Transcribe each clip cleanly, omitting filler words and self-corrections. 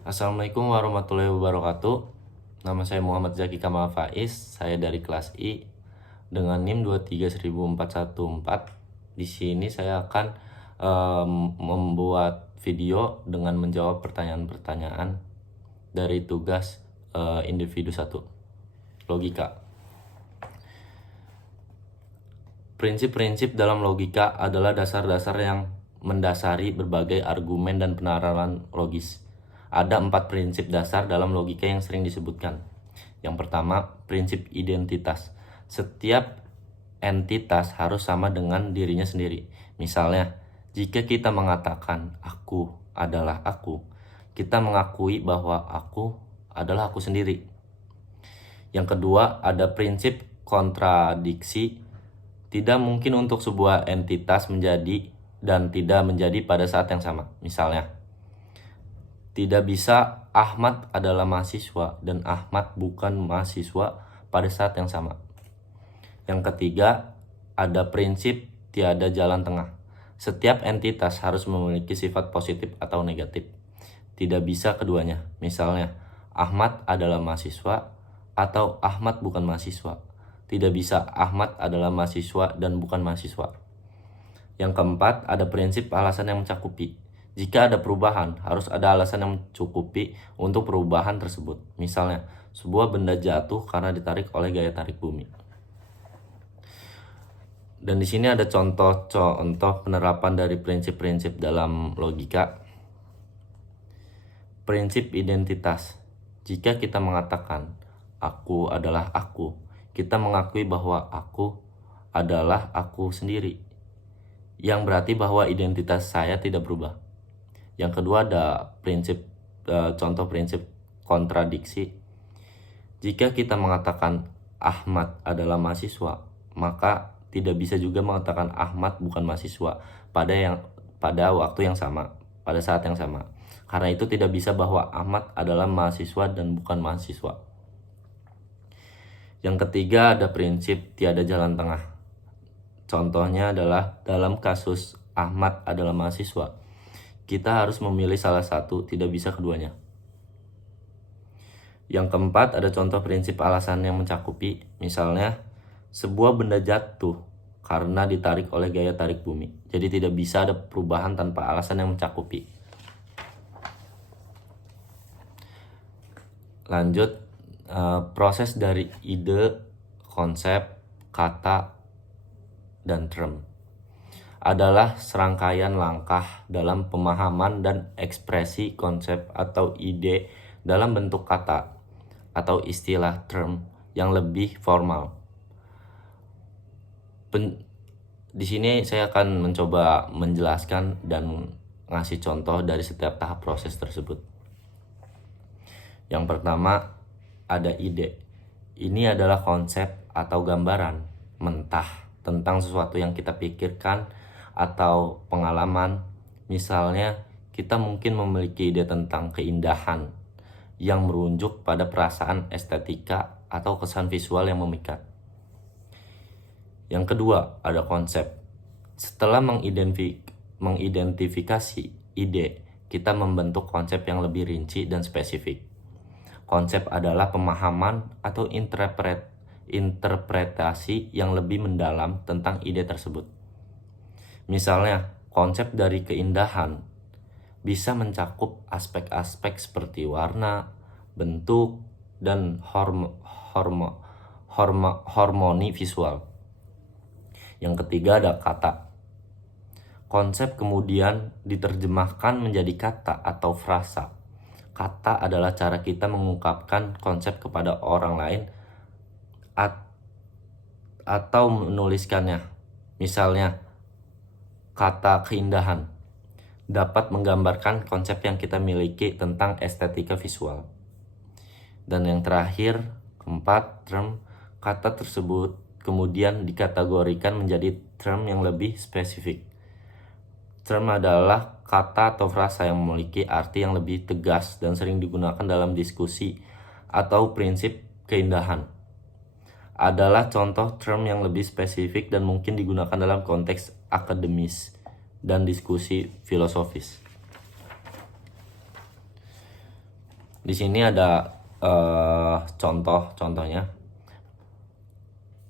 Assalamualaikum warahmatullahi wabarakatuh. Nama saya Muhammad Zaki Kamal Faiz. Saya dari kelas I dengan NIM 23114. Di sini saya akan membuat video dengan menjawab pertanyaan-pertanyaan dari tugas individu 1. Logika. Prinsip-prinsip dalam logika adalah dasar-dasar yang mendasari berbagai argumen dan penerapan logis. Ada 4 prinsip dasar dalam logika yang sering disebutkan. Yang pertama, prinsip identitas. Setiap entitas harus sama dengan dirinya sendiri. Misalnya, jika kita mengatakan aku adalah aku, kita mengakui bahwa aku adalah aku sendiri. Yang kedua, ada prinsip kontradiksi. Tidak mungkin untuk sebuah entitas menjadi dan tidak menjadi pada saat yang sama. Misalnya, tidak bisa Ahmad adalah mahasiswa dan Ahmad bukan mahasiswa pada saat yang sama. Yang ketiga, ada prinsip tiada jalan tengah. Setiap entitas harus memiliki sifat positif atau negatif. Tidak bisa keduanya. Misalnya, Ahmad adalah mahasiswa atau Ahmad bukan mahasiswa. Tidak bisa Ahmad adalah mahasiswa dan bukan mahasiswa. Yang keempat, ada prinsip alasan yang mencakupi. Jika ada perubahan, harus ada alasan yang mencukupi untuk perubahan tersebut. Misalnya, sebuah benda jatuh karena ditarik oleh gaya tarik bumi. Dan di sini ada contoh-contoh penerapan dari prinsip-prinsip dalam logika. Prinsip identitas. Jika kita mengatakan aku adalah aku, kita mengakui bahwa aku adalah aku sendiri, yang berarti bahwa identitas saya tidak berubah. Yang kedua, ada contoh prinsip kontradiksi. Jika kita mengatakan Ahmad adalah mahasiswa, maka tidak bisa juga mengatakan Ahmad bukan mahasiswa pada waktu yang sama, pada saat yang sama. Karena itu tidak bisa bahwa Ahmad adalah mahasiswa dan bukan mahasiswa. Yang ketiga, ada prinsip tiada jalan tengah. Contohnya adalah dalam kasus Ahmad adalah mahasiswa, kita harus memilih salah satu, tidak bisa keduanya. Yang keempat, ada contoh prinsip alasan yang mencakupi. Misalnya, sebuah benda jatuh karena ditarik oleh gaya tarik bumi. Jadi tidak bisa ada perubahan tanpa alasan yang mencakupi. Lanjut, proses dari ide, konsep, kata, dan term adalah serangkaian langkah dalam pemahaman dan ekspresi konsep atau ide dalam bentuk kata atau istilah term yang lebih formal. Di sini saya akan mencoba menjelaskan dan ngasih contoh dari setiap tahap proses tersebut. Yang pertama, ada ide. Ini adalah konsep atau gambaran mentah tentang sesuatu yang kita pikirkan atau pengalaman. Misalnya, kita mungkin memiliki ide tentang keindahan yang merujuk pada perasaan estetika atau kesan visual yang memikat. Yang kedua, ada konsep. Setelah mengidentifikasi ide, kita membentuk konsep yang lebih rinci dan spesifik. Konsep adalah pemahaman atau interpretasi yang lebih mendalam tentang ide tersebut. Misalnya, konsep dari keindahan bisa mencakup aspek-aspek seperti warna, bentuk, dan harmoni visual. Yang ketiga, ada kata. Konsep kemudian diterjemahkan menjadi kata atau frasa. Kata adalah cara kita mengungkapkan konsep kepada orang lain atau menuliskannya. Misalnya, kata keindahan dapat menggambarkan konsep yang kita miliki tentang estetika visual. Dan yang terakhir, keempat, term. Kata tersebut kemudian dikategorikan menjadi term yang lebih spesifik. Term adalah kata atau frasa yang memiliki arti yang lebih tegas dan sering digunakan dalam diskusi atau prinsip keindahan. Adalah contoh term yang lebih spesifik dan mungkin digunakan dalam konteks akademis dan diskusi filosofis. Di sini ada contohnya.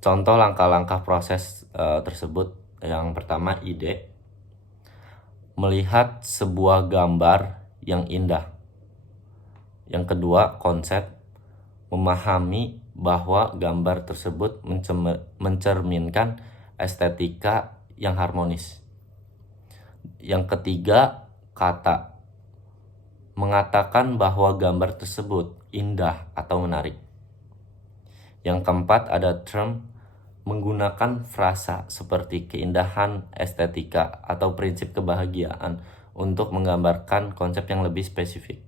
Contoh langkah-langkah proses tersebut. Yang pertama, ide. Melihat sebuah gambar yang indah. Yang kedua, konsep. Memahami bahwa gambar tersebut mencerminkan estetika yang harmonis. Yang ketiga, kata. Mengatakan bahwa gambar tersebut indah atau menarik. Yang keempat, ada term. Menggunakan frasa seperti keindahan, estetika, atau prinsip kebahagiaan untuk menggambarkan konsep yang lebih spesifik.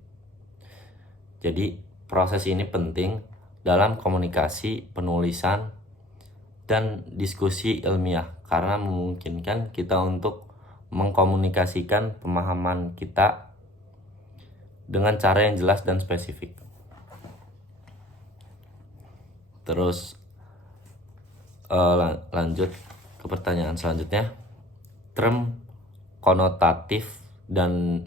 Jadi proses ini penting dalam komunikasi, penulisan, dan diskusi ilmiah karena memungkinkan kita untuk mengkomunikasikan pemahaman kita dengan cara yang jelas dan spesifik. Terus lanjut ke pertanyaan selanjutnya. Term konotatif dan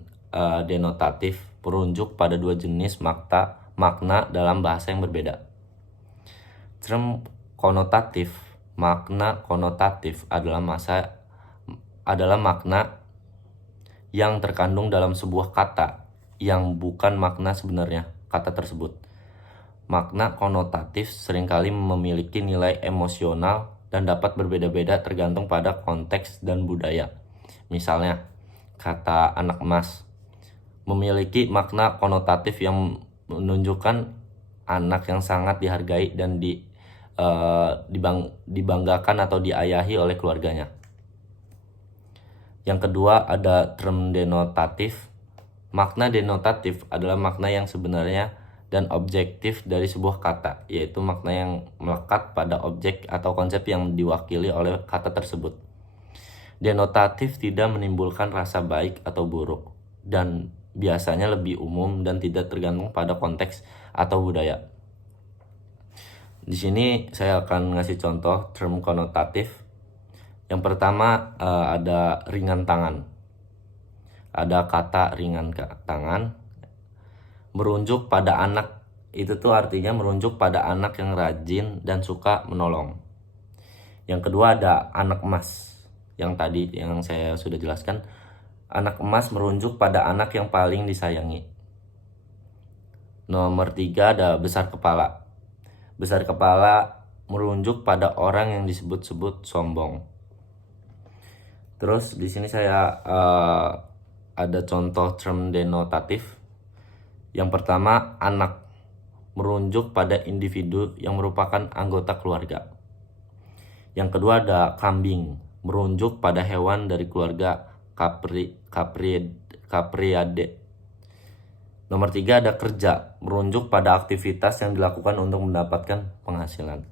denotatif merujuk pada dua jenis makna dalam bahasa yang berbeda. Term konotatif, makna konotatif adalah makna yang terkandung dalam sebuah kata yang bukan makna sebenarnya kata tersebut. Makna konotatif seringkali memiliki nilai emosional dan dapat berbeda-beda tergantung pada konteks dan budaya. Misalnya, kata anak emas memiliki makna konotatif yang menunjukkan anak yang sangat dihargai dan dibanggakan atau diayahi oleh keluarganya. Yang kedua, ada term denotatif. Makna denotatif adalah makna yang sebenarnya dan objektif dari sebuah kata, yaitu makna yang melekat pada objek atau konsep yang diwakili oleh kata tersebut. Denotatif tidak menimbulkan rasa baik atau buruk, dan biasanya lebih umum dan tidak tergantung pada konteks atau budaya. Di sini saya akan ngasih contoh term konotatif. Yang pertama ada ringan tangan. Ada kata ringan tangan merujuk pada anak. Itu tuh artinya merujuk pada anak yang rajin dan suka menolong. Yang kedua ada anak emas. Yang tadi yang saya sudah jelaskan, anak emas merujuk pada anak yang paling disayangi. Nomor 3 ada besar kepala. Besar kepala merujuk pada orang yang disebut-sebut sombong. Terus di sini saya ada contoh term denotatif. Yang pertama, anak merujuk pada individu yang merupakan anggota keluarga. Yang kedua ada kambing, merujuk pada hewan dari keluarga Capridae. Nomor 3 ada kerja, merujuk pada aktivitas yang dilakukan untuk mendapatkan penghasilan.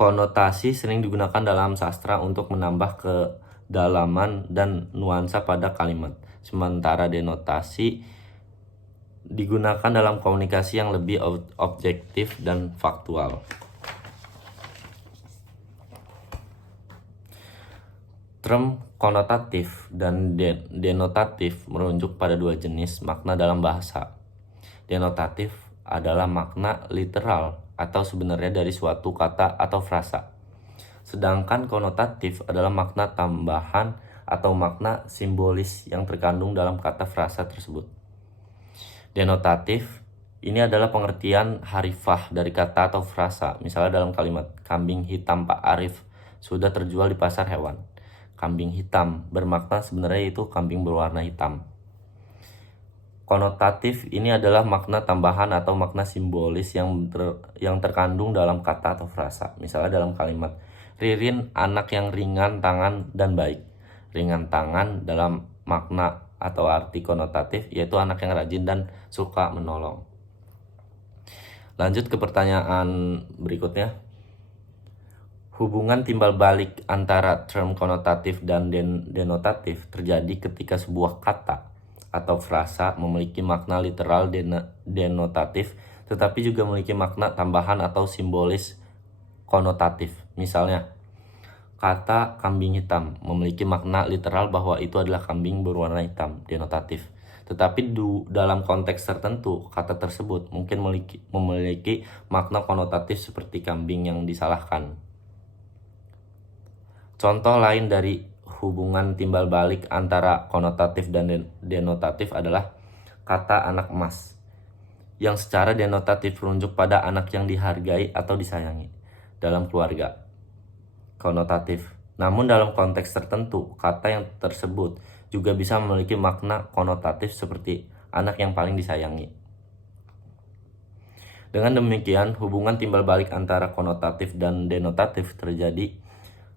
Konotasi sering digunakan dalam sastra untuk menambah kedalaman dan nuansa pada kalimat. Sementara denotasi digunakan dalam komunikasi yang lebih objektif dan faktual. Term konotatif dan denotatif merujuk pada dua jenis makna dalam bahasa. Denotatif adalah makna literal atau sebenarnya dari suatu kata atau frasa. Sedangkan konotatif adalah makna tambahan atau makna simbolis yang terkandung dalam kata frasa tersebut. Denotatif ini adalah pengertian harifah dari kata atau frasa. Misalnya dalam kalimat, kambing hitam Pak Arif sudah terjual di pasar hewan. Kambing hitam bermakna sebenarnya itu kambing berwarna hitam. Konotatif ini adalah makna tambahan atau makna simbolis yang terkandung dalam kata atau frasa. Misalnya dalam kalimat, Ririn anak yang ringan tangan dan baik. Ringan tangan dalam makna atau arti konotatif yaitu anak yang rajin dan suka menolong. Lanjut ke pertanyaan berikutnya. Hubungan timbal balik antara term konotatif dan denotatif terjadi ketika sebuah kata atau frasa memiliki makna literal denotatif tetapi juga memiliki makna tambahan atau simbolis konotatif. Misalnya, kata kambing hitam memiliki makna literal bahwa itu adalah kambing berwarna hitam, denotatif. Tetapi dalam konteks tertentu, kata tersebut mungkin memiliki makna konotatif seperti kambing yang disalahkan. Contoh lain dari hubungan timbal balik antara konotatif dan denotatif adalah kata anak emas, yang secara denotatif merujuk pada anak yang dihargai atau disayangi dalam keluarga. Konotatif. Namun dalam konteks tertentu, kata yang tersebut juga bisa memiliki makna konotatif seperti anak yang paling disayangi. Dengan demikian, hubungan timbal balik antara konotatif dan denotatif terjadi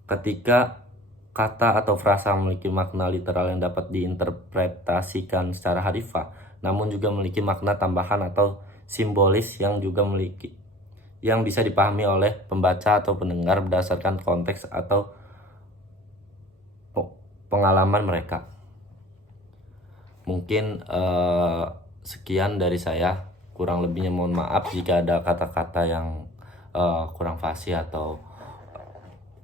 ketika kata atau frasa memiliki makna literal yang dapat diinterpretasikan secara harfiah, namun juga memiliki makna tambahan atau simbolis yang bisa dipahami oleh pembaca atau pendengar berdasarkan konteks atau pengalaman mereka. Mungkin sekian dari saya. Kurang lebihnya mohon maaf jika ada kata-kata yang kurang fasih atau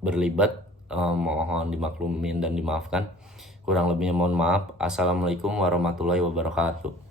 berlibat. Mohon dimaklumin dan dimaafkan. Kurang lebihnya mohon maaf. Assalamualaikum warahmatullahi wabarakatuh.